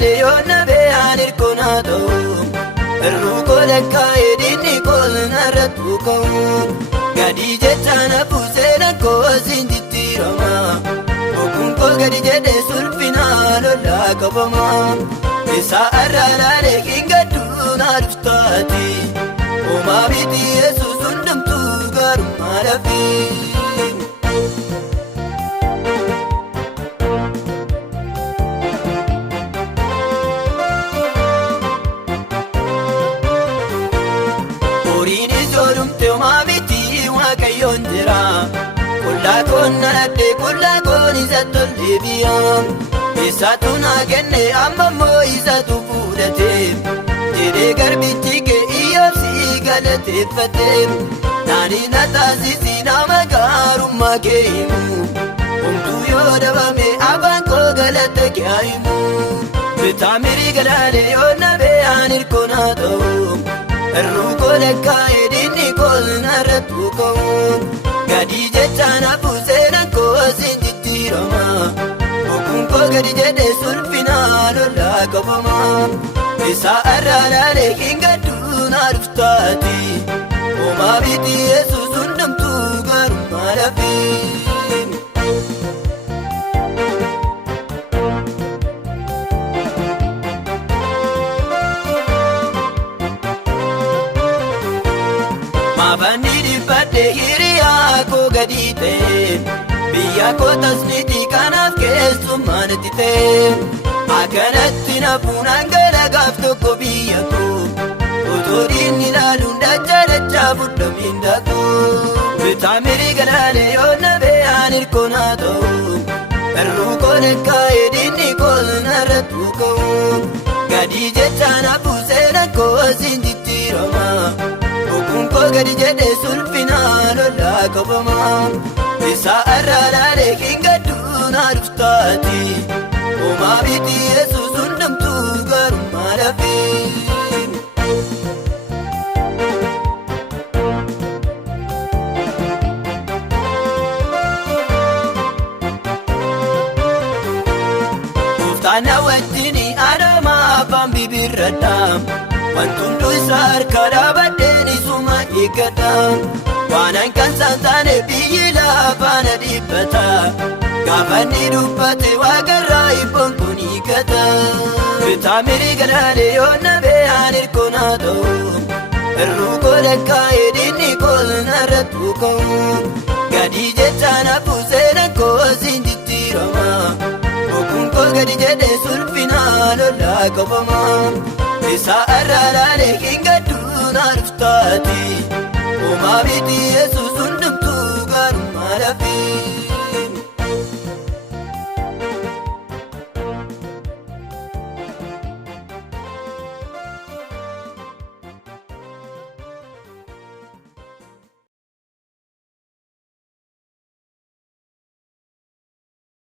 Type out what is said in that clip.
galaale yoona beeyaan hirkoonaa ta'u Ruko lekka edini kolna ratuko Gadi jechana pusena kosin jitirama Okun ko gadi jede sulfina lola kabama Isa arala lekinga tuna rustati Oma biti yesus undam tu garuma lafi Kulla konna de kulla koni zatolli biyam Isatu na kenne amma mo isatu fudate Jede garbichi ke iyabsi galate fate Nani na taasisi nama gaarummaa kee himu Humtuu yoo dhabame afaan koo galata kee himu Bitaa mirii galaale yoo na beeyaan hirkoonaa ta'u Ruko lekka edini kolna ratuko Gadi jechana pusena kosin jitirama Okun ko gadi jede sulfina lola kabama Isa arala lekinga tuna rustati Oma biti yesus undam tu garuma lafi Mabani dibate hiriya ko gadite Biya ko tasniti kanaf keessummaan ittite Akkanatti nafuunaan galagaaf tokko biyya ko Otoo diinni ilaaluun dachaa dachaa fudhamiin dako Bitaa mirii galaale yoo na beeyaan hirkoonaa ta'u Ruko lekka edini kolna ratuko Gadi jechaan hafuuseena kosin jitirama Okun ko gadi jede sulfina lola kabama Isa arala lekinga tuna rustati Oma biti yesus undam tu garuma lafi Uftana wajjini adama afaan bibirradhaam Wantundu isa harka dhaabadheeni suma eeggata Waanan kan saantaane biyyi lafaana dhibbata Gaafanni dubbate waaqarraa ibboon kun hiikata Bitaa mirii galaale yoo na beeyaan hirkoonaa ta'u Ruko lekka edini kolna ratuko Gadi jechaan hafuuseena kosin jitirama Okun ko gadi jede sulfina lola kabama Isa arala lekinga tuna rustati Oma biti yesus